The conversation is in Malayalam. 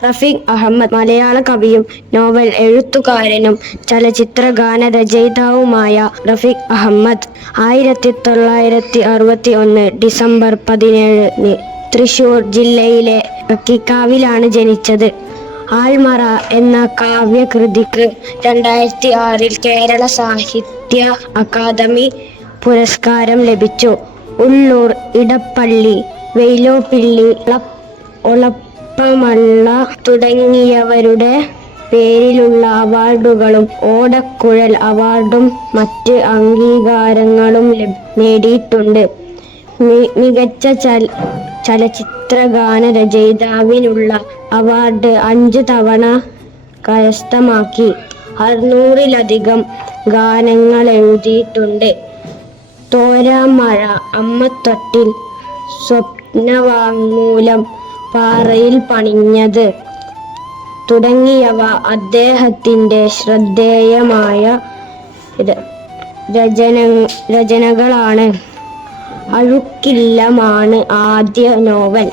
റഫീഖ് അഹമ്മദ് മലയാള കവിയും നോവൽ എഴുത്തുകാരനും ചലച്ചിത്രഗാന രചയിതാവുമായ റഫീഖ് അഹമ്മദ് 1961 ഡിസംബർ 17 തൃശൂർ ജില്ലയിലെ പക്കിക്കാവിലാണ് ജനിച്ചത്. ആൽമറ എന്ന കാവ്യകൃതിക്ക് 2006 കേരള സാഹിത്യ അക്കാദമി പുരസ്കാരം ലഭിച്ചു. ഉള്ളൂർ, ഇടപ്പള്ളി, വൈലോപ്പിള്ളി, ഒളപ്പമള്ള തുടങ്ങിയവരുടെ പേരിലുള്ള അവാർഡുകളും ഓടക്കുഴൽ അവാർഡും മറ്റ് അംഗീകാരങ്ങളും നേടിയിട്ടുണ്ട്. മികച്ച ചലച്ചിത്രഗാന രചയിതാവിനുള്ള അവാർഡ് 5 തവണ കരസ്ഥമാക്കി. 600-ലധികം ഗാനങ്ങളെഴുതിയിട്ടുണ്ട്. തോരാമഴ, അമ്മത്തൊട്ടിൽ, സ്വപ്നവാങ്മൂലം, പാറയിൽ പണിഞ്ഞത് തുടങ്ങിയവ അദ്ദേഹത്തിന്റെ ശ്രദ്ധേയമായ രചനകളാണ്. അഴുക്കില്ലമാണ് ആദ്യ നോവൽ.